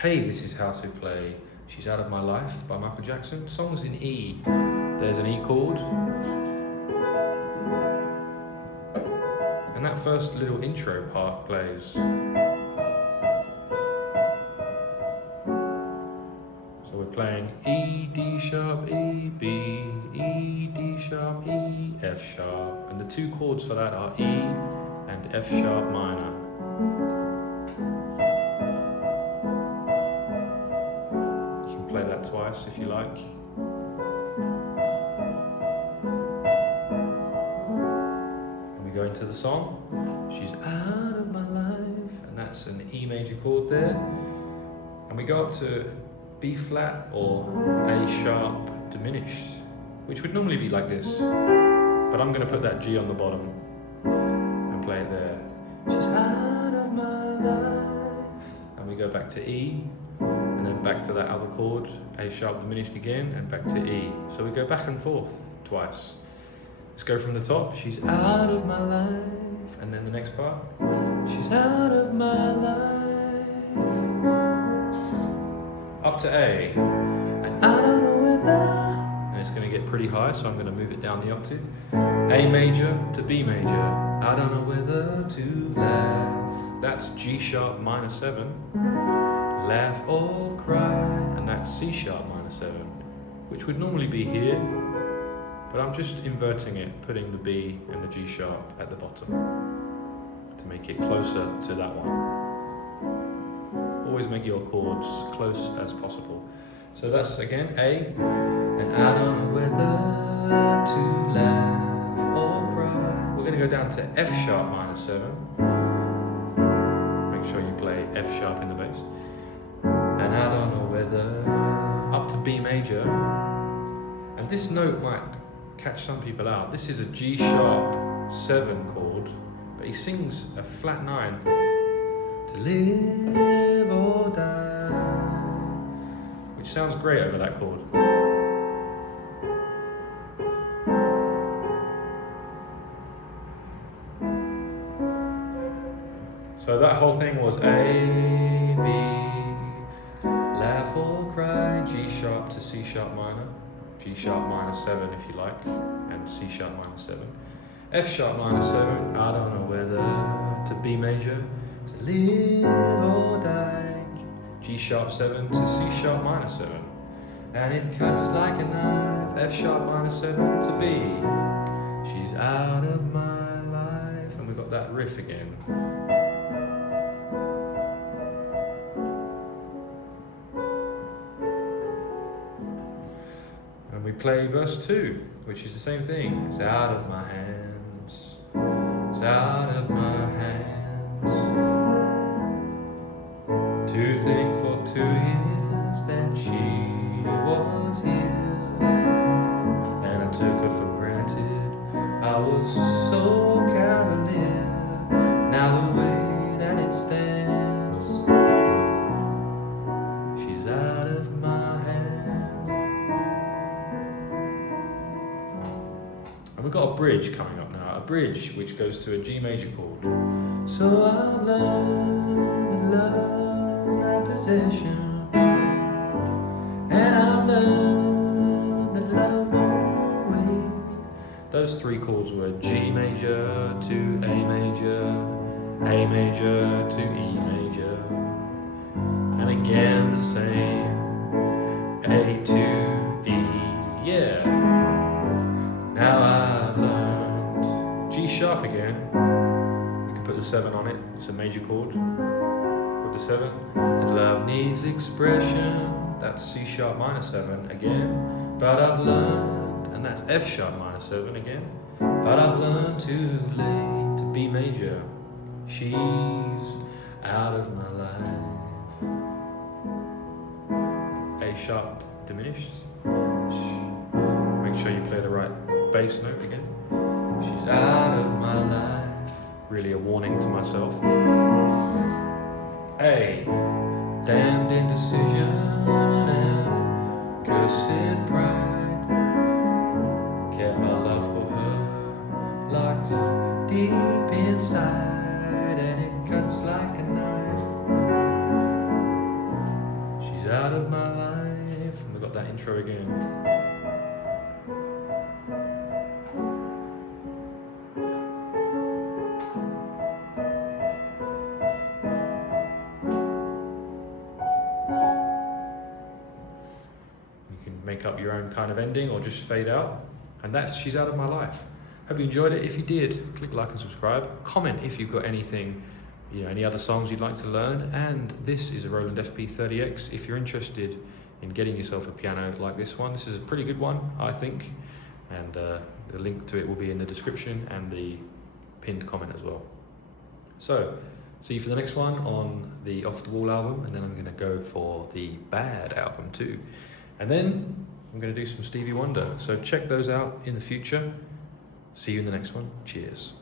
Hey, this is how to play She's Out of My Life by Michael Jackson. Song's in E. There's an E chord. And that first little intro part plays. So we're playing E, D sharp, E, B, E, D sharp, E, F sharp. And the two chords for that are E and F sharp minor. Play that twice if you like. And we go into the song. She's out of my life, and that's an E major chord there. And we go up to B flat or A sharp diminished, which would normally be like this, but I'm going to put that G on the bottom and play it there. She's out of my life, and we go back to E. And then back to that other chord, A sharp diminished again, and back to E. So we go back and forth twice. Let's go from the top. She's out of my life. And then the next part. She's out of my life. Up to A. And I don't know whether. And it's going to get pretty high, so I'm going to move it down the octave. A major to B major. I don't know whether to laugh. That's G sharp minor 7. Laugh or cry, and that's C sharp minor 7, which would normally be here, but I'm just inverting it, putting the B and the G sharp at the bottom to make it closer to that one. Always make your chords close as possible. So that's again A, and I don't know whether to laugh or cry. We're going to go down to F sharp minor 7. Make sure you play F sharp in the bass. And I don't know whether, up to B major, and this note might catch some people out. This is a G sharp 7 chord, but he sings a flat 9. To live or die, which sounds great over that chord. So that whole thing was A, B, laugh or cry, G sharp to C sharp minor, G sharp minor 7 if you like, and C sharp minor 7, F sharp minor 7, I don't know whether, to B major, to live or die, G sharp 7 to C sharp minor 7, and it cuts like a knife, F sharp minor 7 to B, she's out of my life, and we've got that riff again. And we play verse 2, which is the same thing. It's out of my hands, it's out of my hands, to think for 2 years that she was here, and I took her for granted, I was so cavalier. Now the way that it stands, she's out of my hands. And we've got a bridge coming up now, a bridge which goes to a G major chord. So I've learned that love's not possession, and I've learned that love won't wait. Those 3 chords were G major to A major, A major to E major, and again the same, A to E, yeah. Now I've learned G sharp again. You can put the 7 on it, it's a major chord. With the 7, that love needs expression, that's C sharp minor 7 again. But I've learned, and that's F sharp minor 7 again. But I've learned too late to B major, she's out of my life. A sharp diminished. Make sure you play the right bass note again. She's out of my life. Really a warning to myself. A, damned indecision and cursed pride, kept my love for her locked deep inside, and it cuts like a knife. out of my life. And we've got that intro again. Make up your own kind of ending or just fade out, and that's She's Out of My Life. Hope you enjoyed it. If you did, click like and subscribe. Comment if you've got anything, any other songs you'd like to learn. And this is a Roland FP-30X. If you're interested in getting yourself a piano like this one, this is a pretty good one, I think, and the link to it will be in the description and the pinned comment as well. So see you for the next one on the Off the Wall album, and then I'm going to go for the Bad album too. And then I'm going to do some Stevie Wonder. So check those out in the future. See you in the next one. Cheers.